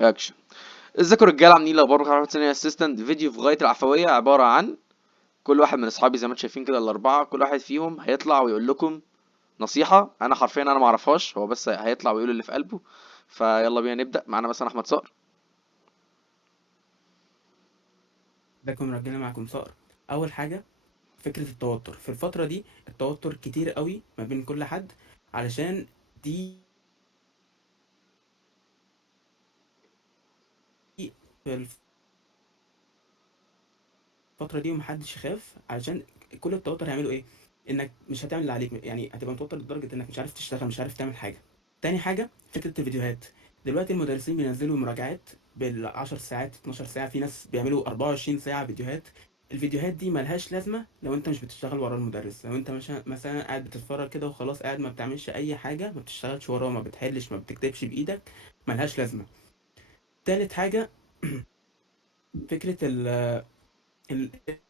اكشن. ازيكم يا رجاله، عاملين ايه؟ الاخبار؟ بخير. ثانيه اسيستنت فيديو في غايه العفويه، عباره عن كل واحد من اصحابي زي ما انتم شايفين كده الاربعه، كل واحد فيهم هيطلع ويقول لكم نصيحه. انا حرفيا ما اعرفهاش، هو بس هيطلع ويقول اللي في قلبه. فيلا بينا نبدا. معانا مثلا احمد صقر. ازيكم يا رجاله، معاكم صقر. اول حاجه، فكره التوتر في الفتره دي، التوتر كتير قوي ما بين كل حد، علشان دي في الفتره دي ومحدش يخاف، علشان كل التوتر هيعملوا ايه؟ انك مش هتعمل اللي عليك، يعني هتبقى متوتر لدرجه انك مش عارف تشتغل، مش عارف تعمل حاجه. تاني حاجه، فكره الفيديوهات. دلوقتي المدرسين بينزلوا مراجعات بال10 ساعات، 12 ساعه، في ناس بيعملوا 24 ساعه فيديوهات. الفيديوهات دي ملهاش لازمه لو انت مش بتشتغل ورا المدرس، لو انت مش مثلا قاعد بتتفرج كده وخلاص، قاعد ما بتعملش اي حاجه، ما بتشتغلش وراه، ما بتحلش، ما بتكتبش بايدك، ملهاش لازمه. تالت حاجه، فكره ال-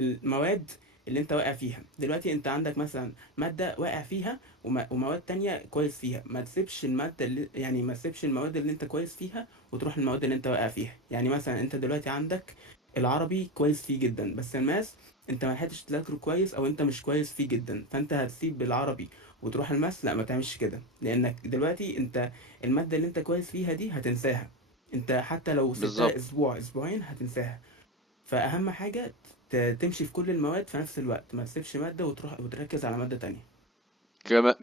المواد اللي انت واقع فيها. دلوقتي انت عندك مثلا مادة واقع فيها ومواد تانية كويس فيها، ما تسيبش المادة يعني ما تسيبش المواد اللي انت كويس فيها وتروح المواد اللي انت واقع فيها. يعني مثلا انت دلوقتي عندك العربي كويس فيه جدا، بس الماس انت ما لحقتش تذاكره كويس، او انت مش كويس فيه جدا، فانت هتسيب العربي وتروح الماس؟ لا، ما تعملش كده، لانك دلوقتي انت المادة اللي انت كويس فيها دي هتنساها. انت حتى لو سبتها بالظبط. اسبوع اسبوعين هتنساها. فأهم حاجة تمشي في كل المواد في نفس الوقت، ما تسيبش مادة وتروح وتركز على مادة تانية.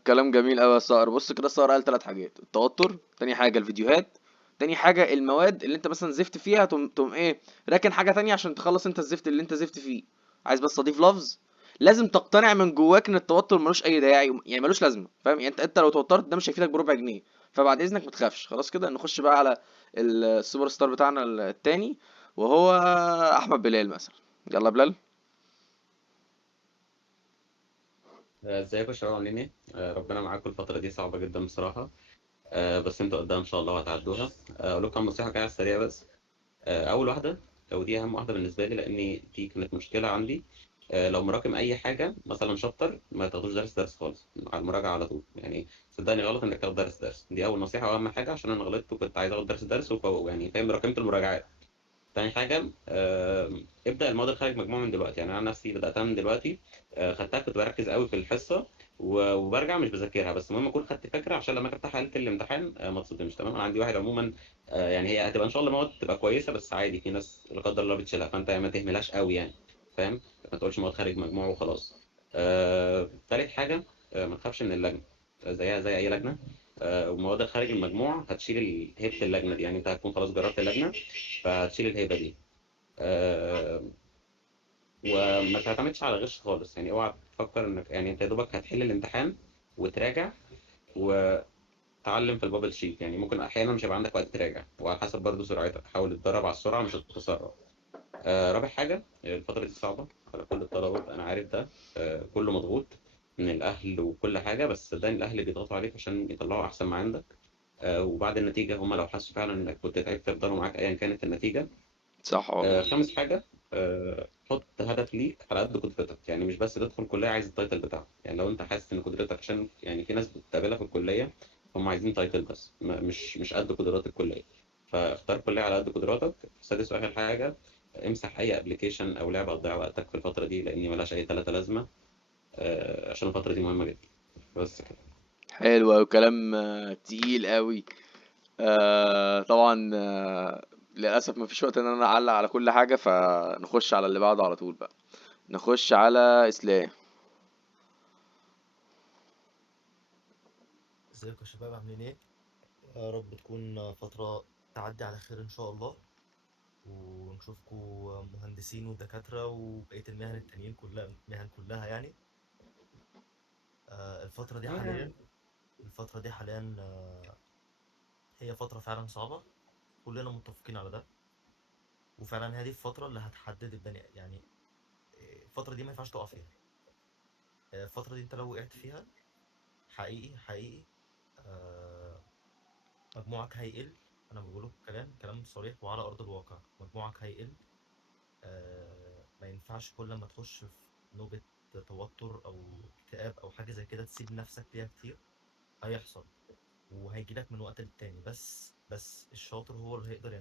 كلام جميل قوي يا صقر. بص كده، صقر قال 3 حاجات: التوتر، تاني حاجه الفيديوهات، تاني حاجه المواد اللي انت مثلا زفت فيها، تقوم ايه راكن حاجه تانية عشان تخلص انت الزفت اللي انت زفت فيه. عايز بس اضيف لفظ: لازم تقتنع من جواك ان التوتر ملوش اي داعي، يعني ملوش لازمه، فاهم؟ يعني انت لو توترت ده مش هيفيدك بربع جنيه. فبعد اذنك ما تخافش. خلاص كده نخش بقى على السوبر ستار بتاعنا التاني، وهو احمد بلال مثلا. يلا يا بلال. ازيكم يا شباب، عاملين ايه؟ ربنا معاكم. الفترة دي صعبة جدا بصراحة. بس انتوا قدها ان شاء الله هتعدوها. اقول لكم نصيحة كده على السريع بس. اول واحدة، ودي اهم واحدة بالنسبة لي لان دي كانت مشكلة عندي. لو مراكم اي حاجة مثلا شابتر، ما تاخدوش درس خالص على المراجعة على طول. يعني صدقني غلط انك تاخد درس. دي اول نصيحة واهم حاجة، عشان انا غلطت وكنت عايز اخد درس يعني فاهم، راكمت المراجعات. تاني حاجة، ابدأ المواد الخارج مجموعة من دلوقتي. يعني أنا عن نفسي بدأتها من دلوقتي. خدتها، كنت بركز قوي في الحصة وبرجع مش بذاكرها، بس المهم أكون خدت فكرة عشان لما أجي أفتح ليلة الامتحان ما تصدمش. تمام، أنا عندي واحد عموما. يعني هي هتبقى إن شاء الله مواد تبقى كويسة، بس عادي في ناس لا قدر الله بتشيلها، فأنت ما تهملهاش قوي يعني. فاهم؟ ما تقولش مواد خارج مجموعة وخلاص. تالت حاجة، ما تخافش من اللجنة. زيها زي أي لجنة. ومواد خارج المجموع هتشيل هيبة اللجنة دي. يعني أنت هتكون خلاص جربت اللجنة، فهتشيل الهيبة دي. آه، وما تعتمدش على غش خالص. يعني اوعى تفكر انك يعني انت يا دوبك هتحل الامتحان وتراجع وتعلم في البابل شيت. يعني ممكن احيانا مش هيبقى عندك وقت تراجع، وعلى حسب برضه سرعتك، حاول تتدرب على السرعه مش التسرع. رابع حاجه، الفتره دي صعبه على كل الطلبه، انا عارف ده. كله مضغوط من الاهل وكل حاجه، بس صدقني الاهل بيضغطوا عليك عشان يطلعوا احسن ما عندك. وبعد النتيجه هم لو حسوا فعلا انك كنت تعبت يفضلوا معاك ايا كانت النتيجه. صح والله. خامس حاجة، حط هدف ليك على قد قدرتك. يعني مش بس تدخل كلية عايز التايتل بتاعها. يعني لو انت حاسس ان قدرتك، عشان يعني في ناس بتقابلها في الكلية هم عايزين تايتل بس مش قد قدرات الكلية. فاختار كلية على قد قدراتك. سادس واخر حاجة، امسح اي ابلكيشن او لعبة تضيع وقتك في الفترة دي، لان ملهاش اي تلاتة لازمة. عشان الفترة دي مهمة جدا. بس كده. حلو أوي، كلام تقيل قوي. طبعا للاسف مفيش وقت ان انا اعلق على كل حاجه، فنخش على اللي بعده على طول بقى. نخش على اسلام. ازيكم يا شباب، عاملين ايه؟ يا رب تكون فترة تعدي على خير ان شاء الله، ونشوفكم مهندسين ودكاترة وبقية المهن التانيين، كلها المهن كلها يعني. الفترة دي حاليا الفترة دي حاليا هي فترة فعلا صعبة، كلنا متفقين على ده. وفعلا هذه الفترة اللي هتحدد البني يعني. الفترة دي ما ينفعش تقع فيها. الفترة دي انت لو وقعت فيها، حقيقي حقيقي، آه، مجموعك هيقل. انا بقوله كلام صريح وعلى ارض الواقع، مجموعك هيقل. ما ينفعش كل ما تخش في نوبة توتر أو اكتئاب أو حاجة زي كده تسيب نفسك ليها كتير. هيحصل وهيجيلك من وقت للتاني، بس بس الشاطر هو اللي هيقدر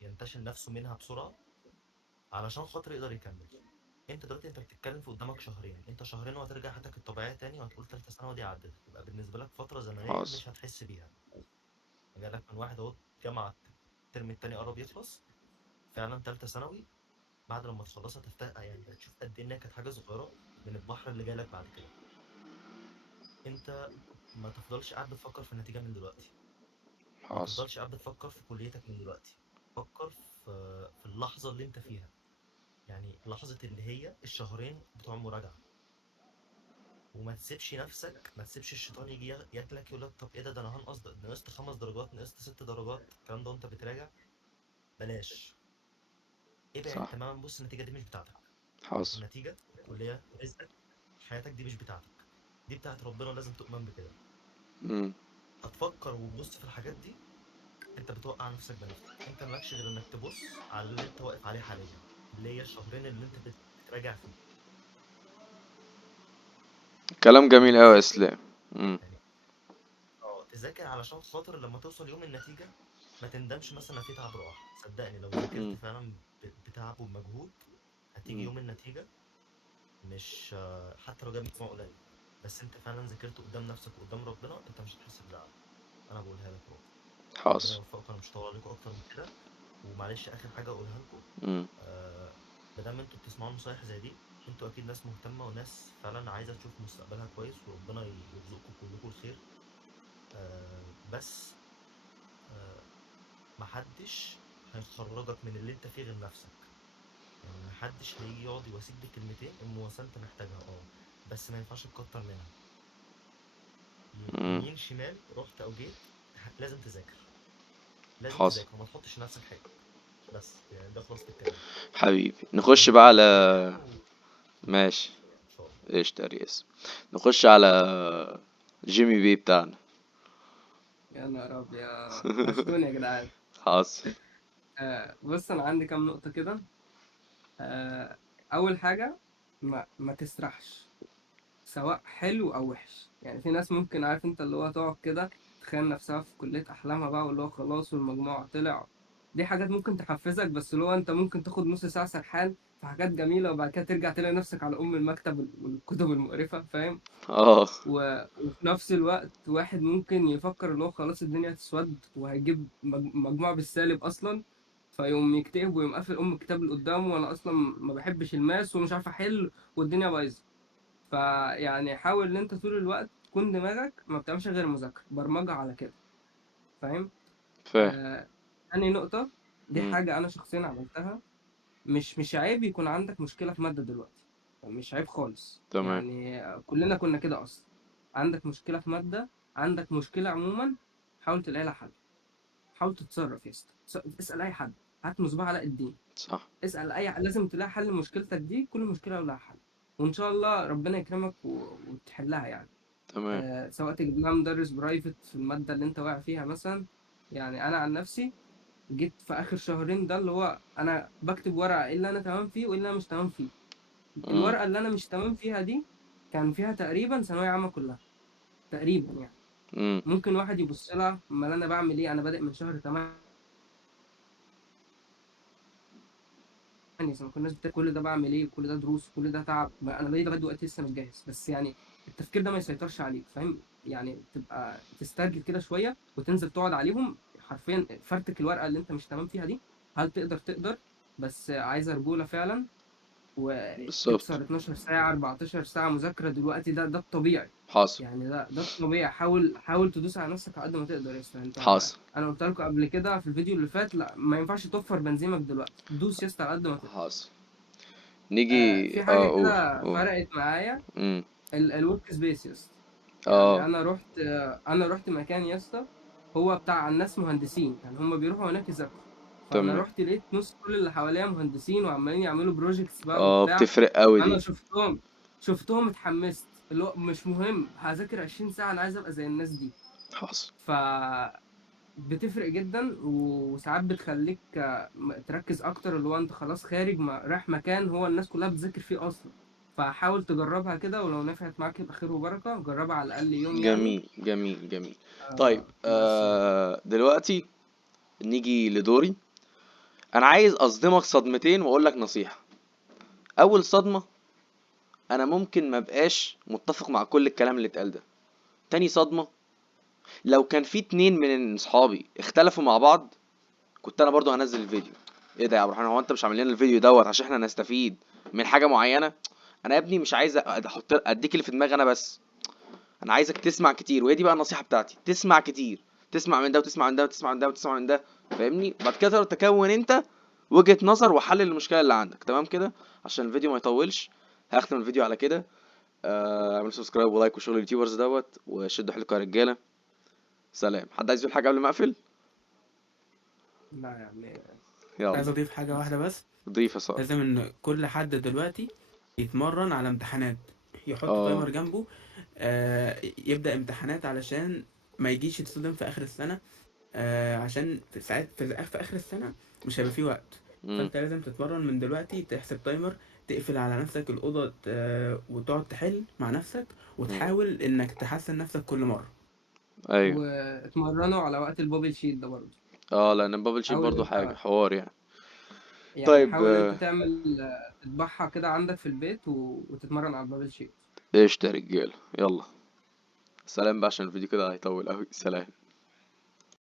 ينتشل نفسه منها بسرعة علشان خاطر يقدر يكمل. انت دلوقتي انت بتتكلم في قدامك شهرين، انت شهرين وهترجع حياتك الطبيعية تاني وهتقول تالتة ثانوي دي عدت، يبقى بالنسبة لك فترة زمنية حاصل. مش هتحس بيها. جالك من واحد اهو جامعة، الترم التاني قرب يخلص، فعلا تالتة ثانوي بعد لما تخلصها تفتح يعني هتشوف قد ايه انها كانت حاجة صغيرة من البحر اللي جالك بعد كده. انت ما تفضلش قاعد بتفكر في النتيجة من دلوقتي، ما حاصل. تفضلش قاعد بتفكر في كليتك من دلوقتي، فكر في اللحظة اللي انت فيها، يعني لحظة اللي هي الشهرين بتوع المراجعة. وما تسيبش نفسك، ما تسيبش الشيطان يجي ياكلك يقول لك طب ايه ده انا هنقص، ده نقصت 5 درجات، نقصت 6 درجات، الكلام ده وانت بتراجع. بلاش، ابعد صح. تماما. بص النتيجة دي مش بتاعتك، حاصل. النتيجة، الكلية، رزقك، حياتك دي مش بتاعتك، دي بتاعت ربنا، لازم تؤمن بكده. مم. هتفكر وتبص في الحاجات دي، انت بتوقع نفسك بنفسك. انت مالكش غير انك تبص على اللي انت واقف عليه حاليا، اللي هي الشهرين اللي انت بتراجع فيه، كلام جميل قوي يا وتذاكر. اسلام. مم. يعني تذاكر علشان خاطر لما توصل يوم النتيجة ما تندمش مثلا في تعب راح. صدقني لو ذاكرت مم. فعلا بتعب وبمجهود، هتيجي مم. يوم النتيجة مش حتى لو جاب مجموع قليل، بس انت فعلا ذاكرت قدام نفسك وقدام ربنا، انت مش هتحس بزعل. انا بقولها لك اهو. ربنا حاصل. يوفقكم، انا مش هطول عليكم اكتر من كده. ومعلش اخر حاجه اقولها لكم، مم. آه مادام انتوا بتسمعوا نصايح زي دي، انتوا اكيد ناس مهتمه وناس فعلا عايزه تشوف مستقبلها كويس، وربنا يرزقكم كلكم الخير. بس آه محدش هيخرجك من اللي انت فيه غير نفسك. يعني محدش هيجي يقعد يواسيك بكلمتين، المواساة انت محتاجها بس ما ينفعش تكتر منها. مم. يمين شمال رحت او جيت، لازم تذاكر، لازم حاصل. تذاكر وما تحطش لنفسك حاجه. بس يعني ده خلاصة الكلام. حبيبي نخش بقى انت على. ذاكر ماشي. ان شاء الله. قشطة يا ريس. نخش على جيمي بي بتاعنا. يا نهار ابيض، وحشتوني يا جدعان. حاصل. بص انا عندي كام نقطة كده. آه اول حاجة، ما تسرحش، سواء حلو او وحش. يعني في ناس ممكن، عارف انت اللي هو تقعد كده تخيل نفسها في كلية احلامها بقى، واللي هو خلاص والمجموع طلع. دي حاجات ممكن تحفزك، بس اللي هو انت ممكن تاخد نص ساعة سرحان في حاجات جميلة، وبعد كده ترجع تلاقي نفسك على المكتب والكتب المقرفة، فاهم؟ اه. وفي نفس الوقت واحد ممكن يفكر اللي هو خلاص الدنيا هتسود وهيجيب مجموع بالسالب اصلا، فيقوم يكتئب ويقوم قافل الكتاب اللي قدامه، وانا اصلا ما بحبش الماس ومش عارف احل والدنيا بايظه. فيعني حاول ان انت طول الوقت تكون دماغك ما بتعملش غير مذاكره، برمجه على كده، فاهم؟ فاهم. آه تاني نقطه، دي مم. حاجه انا شخصيا عملتها. مش عيب يكون عندك مشكلة في مادة دلوقتي، مش عيب خالص تمام. يعني. كلنا كنا كده أصلا. عندك مشكلة في مادة، عندك مشكلة عموما، حاول تلاقي لها حل. حاول تتصرف يا اسطى، اسأل أي حد. هات مصباح علاء الدين، صح. اسأل لازم تلاقي حل لمشكلتك دي. كل مشكلة ولها حل، وإن شاء الله ربنا يكرمك وتحلها يعني. تمام. سواء تجيب لها مدرس برايفت في المادة اللي أنت واقع فيها مثلا. يعني أنا عن نفسي جيت في اخر شهرين ده اللي هو انا بكتب ورقه ايه اللي انا تمام فيه وايه اللي انا مش تمام فيه. مم. الورقه اللي انا مش تمام فيها دي كان فيها تقريبا ثانويه عامه كلها، تقريبا يعني. مم. ممكن واحد يبص لها امال انا بعمل ايه، انا بادئ من شهر 8 سنه، كل الناس كل ده بعمل ايه، كل ده دروس، كل ده تعب، ما انا ليه لغايه دلوقتي لسه مش جاهز. بس يعني التفكير ده ما يسيطرش عليك، فاهم؟ يعني تبقى تسترجل كده شويه وتنزل تقعد عليهم حرفيا، فرتك الورقه اللي انت مش تمام فيها دي. هل تقدر، بس عايزه رجوله فعلا. بالظبط. وتكسر 12 ساعة 14 ساعة مذاكرة دلوقتي، ده الطبيعي. حاصل. يعني ده الطبيعي. حاول تدوس على نفسك على قد ما تقدر يا اسطى. انت حاصل. انا قلت لكم قبل كده في الفيديو اللي فات، لا ما ينفعش توفر بنزيمك دلوقتي، دوس يا اسطى على قد ما تقدر. حاصل. نيجي في حاجة قول كده قول. فرقت معايا، مم. الورك سبيس يا اسطى. يعني اه. انا رحت مكان يا اسطى، هو بتاع الناس مهندسين، يعني هم بيروحوا هناك يذاكروا. فانا تمام. رحت لقيت نص كل اللي حواليا مهندسين وعمالين يعملوا بروجيكتس بقى اه وبتاع. بتفرق قوي انا دي. شفتهم اتحمست، اللي هو مش مهم هذاكر 20 ساعة، انا عايز ابقى زي الناس دي. حاصل. ف بتفرق جدا، وساعات بتخليك تركز اكتر، اللي هو انت خلاص خارج رايح مكان هو الناس كلها بتذاكر فيه اصلا. فحاول تجربها كده، ولو نفعت معاك يبقى خير وبركة، جربها على الاقل يوم يعني. جميل جميل جميل. طيب بس دلوقتي نيجي لدوري. انا عايز اصدمك صدمتين واقول لك نصيحة. اول صدمة، انا ممكن ما بقاش متفق مع كل الكلام اللي اتقال ده. تاني صدمة، لو كان في اتنين من اصحابي اختلفوا مع بعض كنت انا برضو هنزل الفيديو. ايه ده يا عبد الرحمن، هو انت مش عامل لنا الفيديو دوت عشان احنا نستفيد من حاجة معينة؟ انا يا ابني مش عايز احط اديك اللي في دماغي انا بس، انا عايزك تسمع كتير، وهي دي بقى النصيحة بتاعتي، تسمع كتير، تسمع من ده وتسمع من ده وتسمع من ده وتسمع من ده، فاهمني؟ بعد كده تقدر تكون انت وجهة نظر وحل المشكلة اللي عندك. تمام كده؟ عشان الفيديو ما يطولش هختم الفيديو على كده. اعملوا سبسكرايب ولايك وشغل اليوتيوبرز دوت، وشدوا حيلكم يا رجالة. سلام. حد عايز يقول حاجة قبل ما اقفل؟ لا يعني عايز يلا. اضيف حاجة واحدة بس. ضيف يا صقر. لازم ان كل حد دلوقتي يتمرن على امتحانات، يحط اه. تايمر جنبه، يبدأ امتحانات علشان ما يجيش يتصدم في اخر السنة. عشان في ساعات في اخر السنة مش هيبقى فيه وقت. امم. فانت لازم تتمرن من دلوقتي، تحسب تايمر، تقفل على نفسك الأوضة، وتقعد تحل مع نفسك، وتحاول انك تحسن نفسك كل مرة. ايوه. واتمرنوا على وقت البابل شيت ده برضه. اه، لان البابل شيت حاول برضو حاجة انت حوار يعني. يعني طيب حاول انت تعمل تطبعها كده عندك في البيت وتتمرن على البابل شيت. ايش يا رجالة. يلا. سلام بقى عشان الفيديو كده هيطول اوي. سلام.